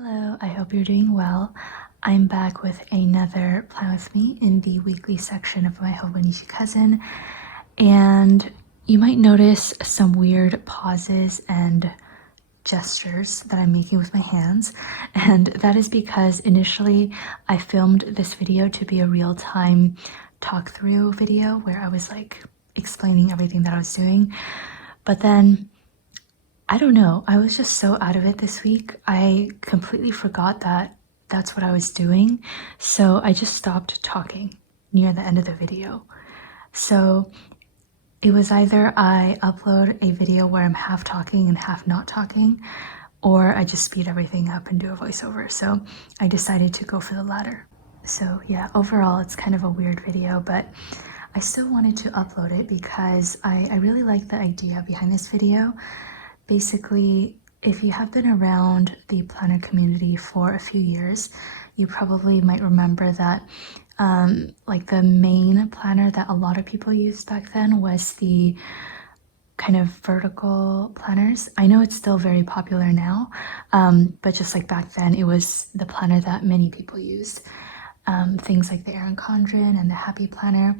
Hello, I hope you're doing well. I'm back with another Plan With Me in the weekly section of my Hobonichi cousin, and you might notice some weird pauses and gestures that I'm making with my hands, and that is because initially I filmed this video to be a real-time talk through video where I was like explaining everything that I was doing, but then I don't know. I was just so out of it this week. I completely forgot that that's what I was doing. So I just stopped talking near the end of the video. So it was either I upload a video where I'm half talking and half not talking, or I just speed everything up and do a voiceover. So I decided to go for the latter. So yeah, overall it's kind of a weird video, but I still wanted to upload it because I really like the idea behind this video. Basically, if you have been around the planner community for a few years, you probably might remember that like the main planner that a lot of people used back then was the kind of vertical planners. I know it's still very popular now, but just like back then, it was the planner that many people used. Things like the Erin Condren and the Happy Planner.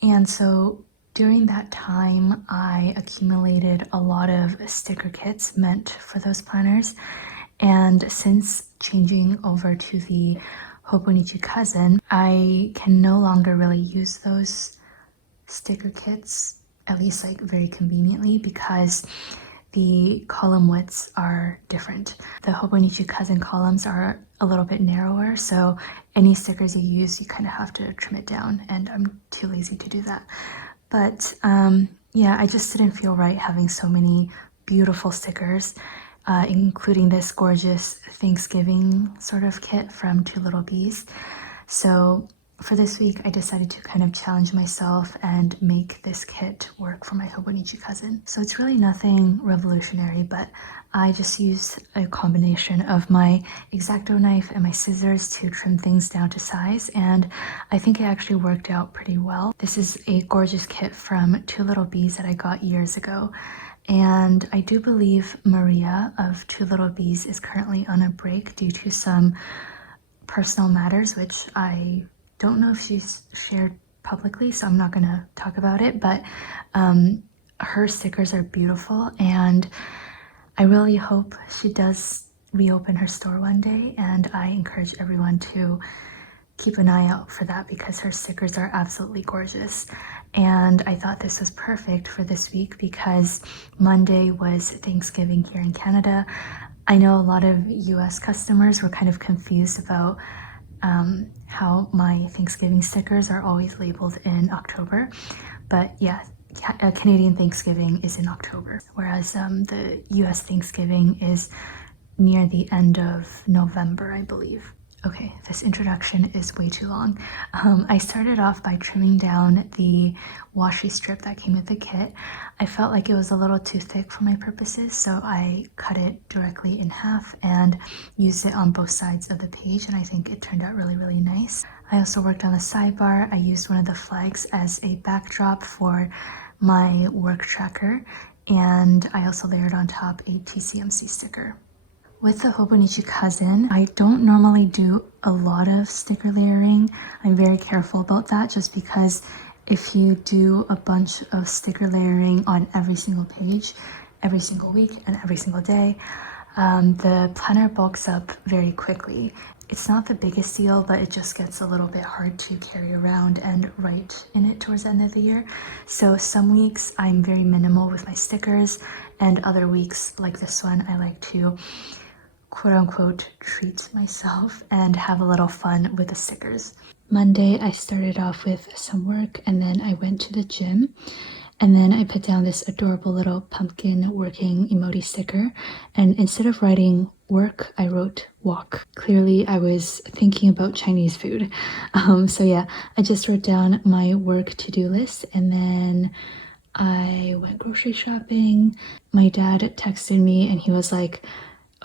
And so during that time, I accumulated a lot of sticker kits meant for those planners. And since changing over to the Hobonichi cousin, I can no longer really use those sticker kits, at least like very conveniently, because the column widths are different. The Hobonichi cousin columns are a little bit narrower, so any stickers you use, you kind of have to trim it down, and I'm too lazy to do that. But yeah, I just didn't feel right having so many beautiful stickers, including this gorgeous Thanksgiving sort of kit from Two Little Bees. So for this week, I decided to kind of challenge myself and make this kit work for my Hobonichi cousin. So it's really nothing revolutionary, but I just used a combination of my X-Acto knife and my scissors to trim things down to size, and I think it actually worked out pretty well. This is a gorgeous kit from Two Little Bees that I got years ago, and I do believe Maria of Two Little Bees is currently on a break due to some personal matters, which I don't know if she's shared publicly, so I'm not gonna talk about it, but her stickers are beautiful, and I really hope she does reopen her store one day, and I encourage everyone to keep an eye out for that because her stickers are absolutely gorgeous. And I thought this was perfect for this week because Monday was Thanksgiving here in Canada. I know a lot of US customers were kind of confused about how my Thanksgiving stickers are always labeled in October, but yeah, Canadian Thanksgiving is in October, whereas the US Thanksgiving is near the end of November, I believe. Okay, this introduction is way too long. I started off by trimming down the washi strip that came with the kit. I felt like it was a little too thick for my purposes, so I cut it directly in half and used it on both sides of the page, and I think it turned out really, really nice. I also worked on the sidebar. I used one of the flags as a backdrop for my work tracker, and I also layered on top a TCMC sticker. With the Hobonichi cousin, I don't normally do a lot of sticker layering. I'm very careful about that just because if you do a bunch of sticker layering on every single page, every single week, and every single day, the planner bulks up very quickly. It's not the biggest deal, but it just gets a little bit hard to carry around and write in it towards the end of the year. So some weeks I'm very minimal with my stickers, and other weeks like this one, I like to quote-unquote treat myself and have a little fun with the stickers. Monday, I started off with some work, and then I went to the gym, and then I put down this adorable little pumpkin working emoji sticker, and instead of writing work, I wrote walk. Clearly, I was thinking about Chinese food. So yeah, I just wrote down my work to-do list, and then I went grocery shopping. My dad texted me, and he was like,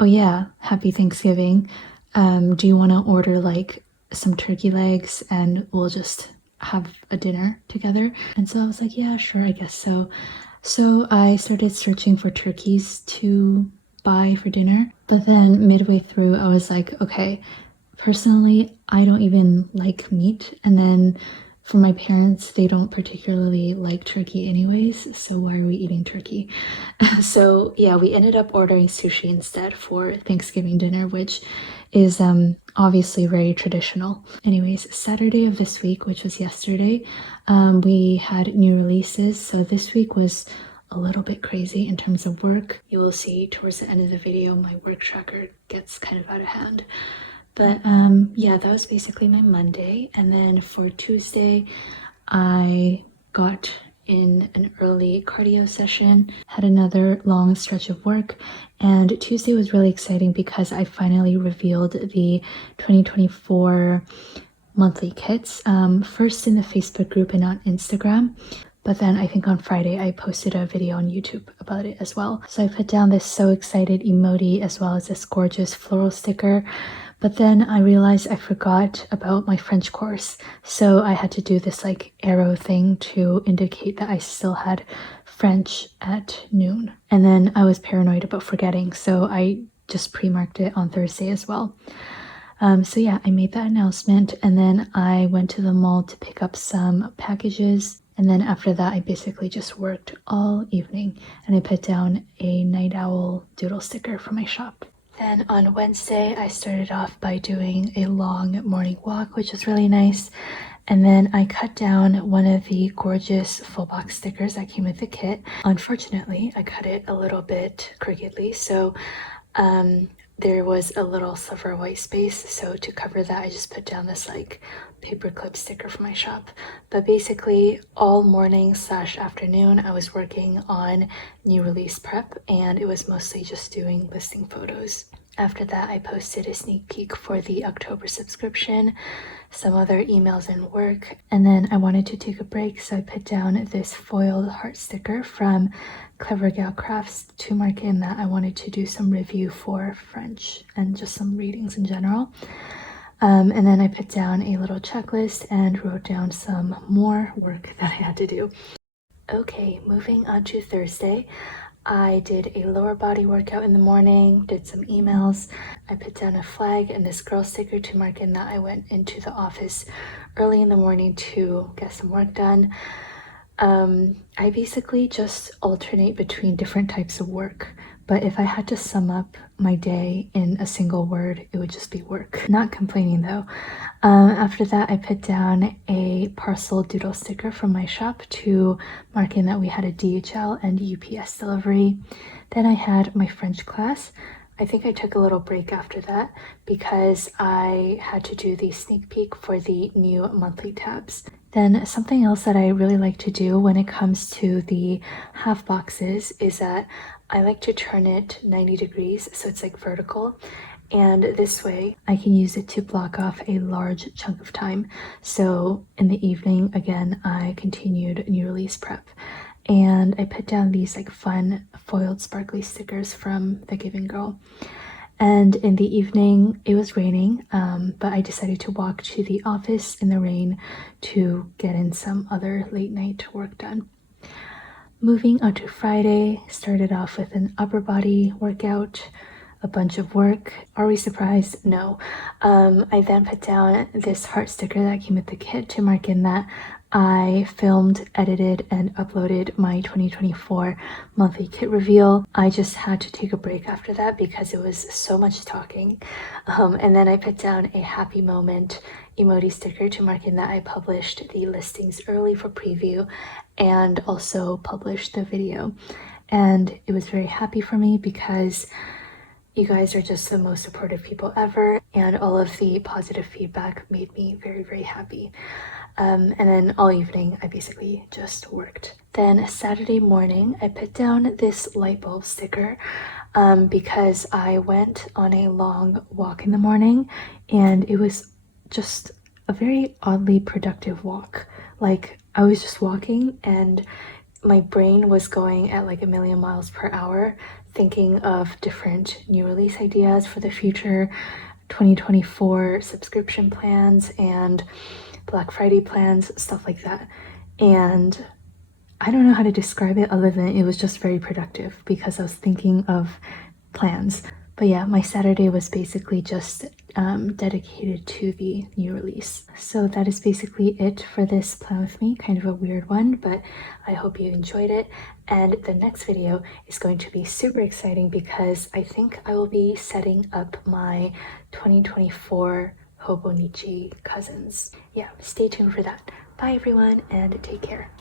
"Oh yeah, happy Thanksgiving. Do you want to order like some turkey legs and we'll just have a dinner together?" And so I was like, yeah, sure, I guess so. So I started searching for turkeys to buy for dinner. But then midway through, I was like, okay, personally, I don't even like meat. And then for my parents, they don't particularly like turkey anyways. So why are we eating turkey? So yeah, we ended up ordering sushi instead for Thanksgiving dinner, which is obviously very traditional. Anyways, Saturday of this week, which was yesterday, we had new releases. So this week was a little bit crazy in terms of work. You will see towards the end of the video, my work tracker gets kind of out of hand. But yeah, that was basically my Monday. And then for Tuesday, I got in an early cardio session, had another long stretch of work, and Tuesday was really exciting because I finally revealed the 2024 monthly kits, first in the Facebook group and on Instagram. But then I think on Friday I posted a video on YouTube about it as well. So I put down this so excited emoji as well as this gorgeous floral sticker. But then I realized I forgot about my French course. So I had to do this like arrow thing to indicate that I still had French at noon. And then I was paranoid about forgetting. So I just pre-marked it on Thursday as well. So yeah, I made that announcement and then I went to the mall to pick up some packages. And then after that, I basically just worked all evening and I put down a night owl doodle sticker for my shop. Then on Wednesday, I started off by doing a long morning walk, which was really nice. And then I cut down one of the gorgeous full box stickers that came with the kit. Unfortunately, I cut it a little bit crookedly, so there was a little sliver of white space. So to cover that, I just put down this like paperclip sticker for my shop. But basically all morning / afternoon, I was working on new release prep and it was mostly just doing listing photos. After that, I posted a sneak peek for the October subscription, some other emails and work, and then I wanted to take a break, so I put down this foiled heart sticker from Clever Gal Crafts to mark in that I wanted to do some review for French and just some readings in general. And then I put down a little checklist and wrote down some more work that I had to do. Okay, moving on to Thursday. I did a lower body workout in the morning, did some emails. I put down a flag and this girl sticker to mark in that I went into the office early in the morning to get some work done. I basically just alternate between different types of work, but if I had to sum up my day in a single word, it would just be work. Not complaining though. After that, I put down a parcel doodle sticker from my shop to mark in that we had a DHL and UPS delivery. Then I had my French class. I think I took a little break after that because I had to do the sneak peek for the new monthly tabs. Then something else that I really like to do when it comes to the half boxes is that I like to turn it 90 degrees so it's like vertical, and this way I can use it to block off a large chunk of time. So in the evening, again, I continued new release prep and I put down these like fun foiled sparkly stickers from The Giving Girl. And in the evening, it was raining, but I decided to walk to the office in the rain to get in some other late night work done. Moving on to Friday, started off with an upper body workout, a bunch of work. Are we surprised? No. I then put down this heart sticker that came with the kit to mark in that I filmed, edited, and uploaded my 2024 monthly kit reveal. I just had to take a break after that because it was so much talking. And then I put down a happy moment emoji sticker to mark in that I published the listings early for preview and also published the video. And it was very happy for me because you guys are just the most supportive people ever, and all of the positive feedback made me very, very happy. And then all evening, I basically just worked. Then Saturday morning, I put down this light bulb sticker because I went on a long walk in the morning, and it was just a very oddly productive walk. Like, I was just walking, and my brain was going at like a million miles per hour, thinking of different new release ideas for the future, 2024 subscription plans and Black Friday plans, stuff like that. And I don't know how to describe it other than it was just very productive because I was thinking of plans. But yeah, my Saturday was basically just dedicated to the new release. So that is basically it for this plan with me. Kind of a weird one, but I hope you enjoyed it. And the next video is going to be super exciting because I think I will be setting up my 2024 Hobonichi cousins. Yeah, stay tuned for that. Bye everyone, and take care.